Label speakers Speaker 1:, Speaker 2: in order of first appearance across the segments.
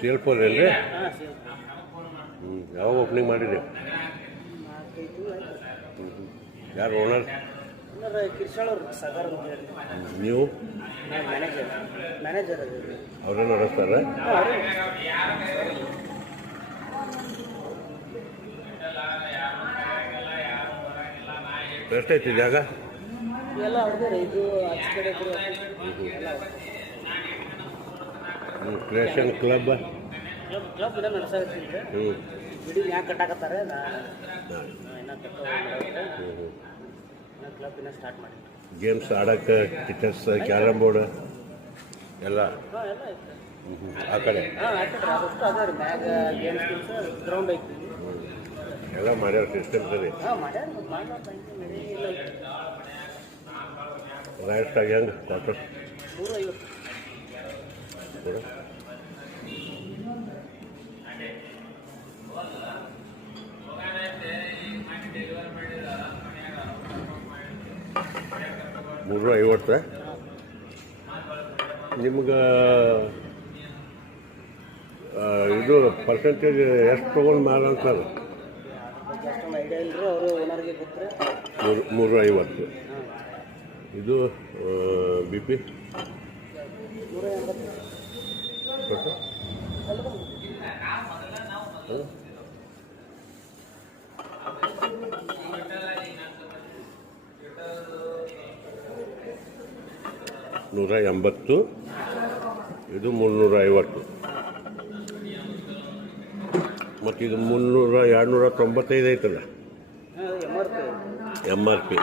Speaker 1: Sale four ರೀ
Speaker 2: ಹಾಂ
Speaker 1: ಹ್ಞೂ ಯಾವಾಗ ಓಪನಿಂಗ್ ಮಾಡಿರಿ
Speaker 2: ತಿಂಗಳು ಆಯ್ತು
Speaker 1: ಯಾರು ಓನರ್ ನೀವು? ಅವ್ರೇ ನಡೆಸ್ತಾರ?
Speaker 2: ಅವರೇ.
Speaker 1: ಎಷ್ಟೈತಿ ಜಾಗ?
Speaker 2: ಎಲ್ಲ
Speaker 1: ಕ್ರಿಯೇಷನ್ ಕ್ಲಬ್
Speaker 2: ಕ್ಲಬ್ ಕ್ಲಬ್ ನಡೆಸಾಕತ್ತೀನಿ
Speaker 1: ಹ್ಞೂ
Speaker 2: ಬಿಡಿ ಯಾಕೆ ಕಟ್ಟಾಕತ್ತಾರೆ? ನಾನು
Speaker 1: ಹಾಂ
Speaker 2: ಇನ್ನೂ ಕಟ್ಟೋ
Speaker 1: ಹ್ಞೂ ಹ್ಞೂ
Speaker 2: ಇನ್ನೂ ಕ್ಲಬ್ ಇನ್ನೂ ಸ್ಟಾರ್ಟ್ ಮಾಡಿ
Speaker 1: ಗೇಮ್ಸ್ ಆಡೋಕ್ಕೆ ಟಿಕೆಟ್ಸ್ ಕ್ಯಾರಮ್ ಬೋರ್ಡ್ ಎಲ್ಲ.
Speaker 2: ಹಾಂ ಎಲ್ಲ ಐತೆ
Speaker 1: ಹ್ಞೂ ಹ್ಞೂ ಆ ಕಡೆ?
Speaker 2: ಹಾಂ ಆಯ್ತು ಅದಷ್ಟು ಅದ ರೀ. ಮ್ಯಾಗ ಗೇಮ್ಸ್ ಗಿಮ್ಸ್ ಗ್ರೌಂಡ್ ಐತಿ.
Speaker 1: ಎಲ್ಲ ಮಾಡ್ಯಾರ ಸಿಸ್ಟಮ್ ಸರಿ.
Speaker 2: ರೈಟ್ ಆಗಿ ಹಂಗೆ ನಡೆಯಂಗಿಲ್ಲ
Speaker 1: ರೈಟ್ ಹೆಂಗೆ? ಕ್ವಾರ್ಟರ್
Speaker 2: ನೂರ ಐವತ್ತು
Speaker 1: ಮೂರು ಐವತ್ತು ನಿಮ್ಗೆ ಇದು ಪರ್ಸೆಂಟೇಜ್ ಎಷ್ಟು ತೊಗೊಂಡು ಮಾರ ಸರ್? ಮುನ್ನೂರ ಐವತ್ತು ಇದು ಬಿ ಪಿ?
Speaker 2: ನೂರ ಎಂಬತ್ತು
Speaker 1: ಇದು ಮುನ್ನೂರ ಐವತ್ತು ಮತ್ತು ಇದು ಮುನ್ನೂರ ಎರಡುನೂರ ತೊಂಬತ್ತೈದು ಐತಲ್ಲ?
Speaker 2: ಎಂ ಆರ್ ಪಿ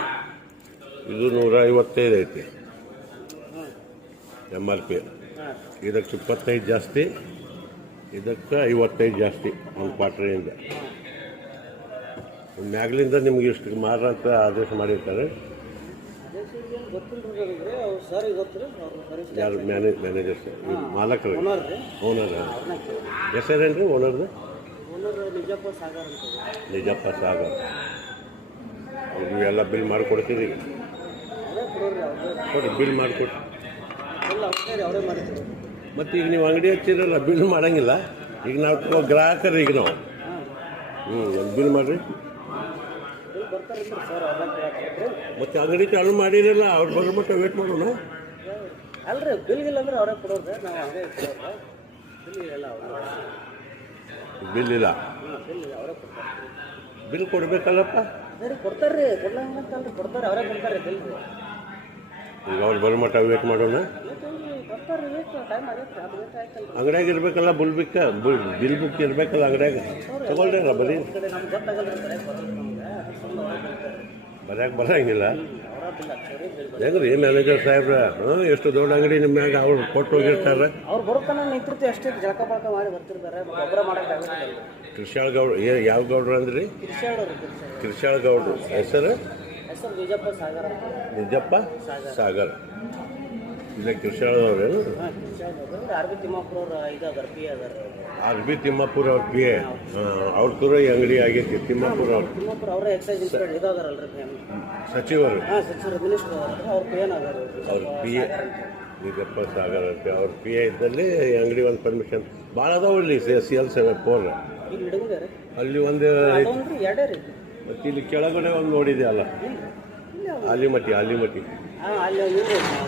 Speaker 1: ಇದು ನೂರ ಐವತ್ತೈದು ಐತಿ. ಎಂ ಆರ್ ಪಿ ಇದಕ್ಕೆ ಇಪ್ಪತ್ತೈದು ಜಾಸ್ತಿ, ಇದಕ್ಕೆ ಐವತ್ತೈದು ಜಾಸ್ತಿ ಒಂದು ಪಾಟ್ರಿಯಿಂದ ಮ್ಯಾಗ್ಲಿಂದ ನಿಮ್ಗೆ ಇಷ್ಟು ಮಾರಾಟ ಆದೇಶ ಮಾಡಿರ್ತಾರೆ. ಯಾರು ಮ್ಯಾನೇಜ್ ಮ್ಯಾನೇಜರ್ಸ್ ಮಾಲಕರು.
Speaker 2: ಓನರ್
Speaker 1: ಹೆಸರೇನು ರೀ ಓನರ್ದು
Speaker 2: ಓನರ್ ನಿಜಪ್ಪ ಸಾಗರ್ ಅಂತ.
Speaker 1: ನಿಜಪ್ಪ ಸಾಗರ್. ಅವ್ರಿಗೆ ಎಲ್ಲ ಬಿಲ್ ಮಾಡಿಕೊಡ್ತೀರಿ ಕೊಡಿ ಬಿಲ್ ಮಾಡಿಕೊಡಿ. ಮತ್ತು ಈಗ ನೀವು ಅಂಗಡಿ ಹಚ್ಚಿರಲ್ಲ ಬಿಲ್ ಮಾಡೋಂಗಿಲ್ಲ. ಈಗ ನಾವು ಗ್ರಾಹಕರು ಈಗ ನಾವು. ಹ್ಞೂ ಒಂದು ಬಿಲ್ ಮಾಡಿರಿ. ಮತ್ತು ಅಂಗಡಿ ಚಾಲು ಮಾಡಿರಲ್ಲ ಅವ್ರು ಬರೋ ಮಟ್ಟ ವೇಟ್ ಮಾಡೋಣ.
Speaker 2: ಅಲ್ರಿ ಬಿಲ್ ಇಲ್ಲ ಅಂದ್ರೆ ಅವರೇ ಕೊಡೋದು ನಾವು ಕೊಡೋರು ಬಿಲ್ ಅವರು.
Speaker 1: ಬಿಲ್ ಇಲ್ಲ.
Speaker 2: ಬಿಲ್
Speaker 1: ಕೊಡ್ಬೇಕಲ್ಲಪ್ಪ?
Speaker 2: ಸರಿ ಕೊಡ್ತಾರೆ ರೀ ಕೊಡ್ಲಂಗಂತಲ್ರಿ ಕೊಡ್ತಾರೆ ಅವರೇ ಕೊಡ್ತಾರೆ ಬಿಲ್.
Speaker 1: ಈಗ ಅವ್ರು ಬರೋ ಮಟ್ಟ ವೇಟ್ ಮಾಡೋಣ.
Speaker 2: ಅದು
Speaker 1: ಅಂಗಡಿಯಾಗ ಇರ್ಬೇಕಲ್ಲ ಬುಲ್ ಬಿಕ್ಕ ಬಿಲ್ ಬುಕ್ ಇರ್ಬೇಕಲ್ಲ ಅಂಗಡಿಯಾಗ. ತಗೊಳ್ರಿ ಬರೀ.
Speaker 2: ಈ
Speaker 1: ಬರೋಂಗಿಲ್ಲ. ಹೆಂಗ್ರಿ ಮ್ಯಾನೇಜರ್ ಸಾಹೇಬ್ರ? ಹಾಂ ಎಷ್ಟು ದೊಡ್ಡ ಅಂಗಡಿ ನಿಮ್ಮ ಮ್ಯಾಗ ಅವ್ರು ಕೊಟ್ಟು ಹೋಗಿರ್ತಾರೆ?
Speaker 2: ಅವ್ರು ಬರೋತನ ನಿಂತಿರ್ತೀವಿ ಅಷ್ಟೇ ಜಳಕ ಬಳಕ ಮಾಡಿ ಬರ್ತಿರ್ತಾರೆ ಗೊಬ್ಬರ ಮಾಡಕ್ಕೆ ಆಗೋದಿಲ್ಲ
Speaker 1: ಕೃಷಿಯಾಳ ಗೌಡ್ರು ಏ ಯಾವ ಗೌಡ್ರು ಅಂದ್ರಿ?
Speaker 2: ಕೃಷ್ಣಾಳ್ ಕಿರ್ಚಾಡ
Speaker 1: ಕೃಷಿಯಾಳ. ಗೌಡ್ರು. ಹೆಸರು?
Speaker 2: ಹೆಸರು ನಿಜಪ್ಪ ಸಾಗರ
Speaker 1: ನಿಜಪ್ಪ ಸಾಗರ್. ಇಲ್ಲೇ ಕೃಷಿಯಾಳದವ್ರೇನು
Speaker 2: ಹಾಂ ಕಿರ್ಚಾಡೋರು ಆರ್ ಬಿ ತಿಮ್ಮಾಪುರ ಅವ್ರು ಇದು ಅದಾರ ಪಿ ಅದಾರ.
Speaker 1: ತಿಮ್ಮಾಪುರ ಅವ್ರ ಪಿ ಎ ಅವ್ರ. ಕೂಡ ಈ ಅಂಗಡಿ ಆಗೈತಿ ತಿಮ್ಮಾಪುರ ಅವ್ರು
Speaker 2: ತಿಮ್ಮಾಪುರ ಅವರೇ ಎಕ್ಸೈಸ್ ಇನ್ಸ್ಪೆಕ್ಟರ್ ಇದು
Speaker 1: ಸಚಿವರು?
Speaker 2: ಹಾಂ ಸಚಿವರು ಮಿನಿಸ್ಟರ್ ಅವ್ರ ಪಿ ಅದಾರ
Speaker 1: ಅವ್ರ ಪಿ ಎ ನಿಜಪ್ಪ ಸಾಗರ್ ಅಂತ. ಅವ್ರ ಪಿ ಎ ಇದ್ದಲ್ಲಿ ಅಂಗಡಿ ಒಂದು ಪರ್ಮಿಷನ್ ಭಾಳ ಅದಾವ ಇಲ್ಲಿ ಸಿ ಎಲ್ ಸೆವೆನ್
Speaker 2: ಹಿಡಿದ್ರೆ
Speaker 1: ಅಲ್ಲಿ ಒಂದು ಮತ್ತೆ ಇಲ್ಲಿ ಕೆಳಗಡೆ ಒಂದು ನೋಡಿದೆ ಅಲ್ಲ.
Speaker 2: ಅಲ್ಲಿ
Speaker 1: ಆಲಿಮಟ್ಟಿ ಆಲಿಮಟ್ಟಿ.
Speaker 2: ಇವ್ರು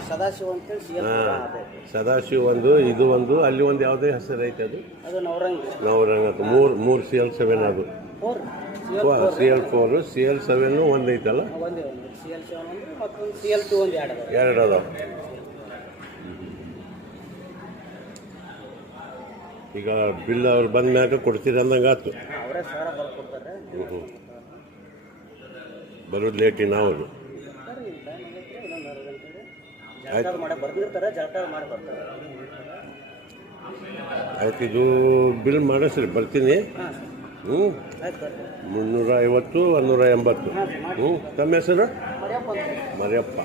Speaker 2: ಸದಾಶಿವ ಅಂತೇಳಿ ಸಿ ಎಂ ಅದೇ
Speaker 1: ಸದಾಶಿವ ಒಂದು ಇದು ಒಂದು ಅಲ್ಲಿ ಒಂದು ಯಾವುದೇ ಹೆಸರು ಐತೆ ಅದು
Speaker 2: ಅದು
Speaker 1: ಮೂರ್ ಮೂರು ಮೂರು ಸಿ ಎಲ್ ಸೆವೆನ್ ಅದು.
Speaker 2: C L
Speaker 1: four C L seven ಒಂದು ಐತಲ್ಲ?
Speaker 2: ಒಂದೇ ಒಂದು. ಸಿ ಎಲ್ ಸೆವೆನ್ ಅಂದ್ರೆ ಮತ್ತೊಂದು ಸಿ ಎಲ್ ಟು ಒಂದು ಎರಡು ಅದಾವ.
Speaker 1: ಎರಡು ಅದಾವ. ಈಗ ಬಿಲ್ ಅವ್ರು ಬಂದ ಮ್ಯಾಗ ಕೊಡ್ತೀರಿ ಅಂದಂಗೆ ಆಯ್ತು
Speaker 2: ಅವರೇ ಸಾರ ಬರ್ಕೊಡ್ತಾರೆ.
Speaker 1: ಹ್ಞೂ ಹ್ಞೂ ಬರೋದು ಲೇಟಿ ನಾವು
Speaker 2: ಬರ್ತಾರೆ.
Speaker 1: ಆಯ್ತು ಇದು ಬಿಲ್ ಮಾಡಿಸ್ರಿ ಬರ್ತೀನಿ. ಹ್ಞೂ. ಮುನ್ನೂರ ಐವತ್ತು ಒಂದೂರ ಎಂಬತ್ತು ಹ್ಞೂ. ತಮ್ಮ ಹೆಸರು? ಮರಿಯಪ್ಪ.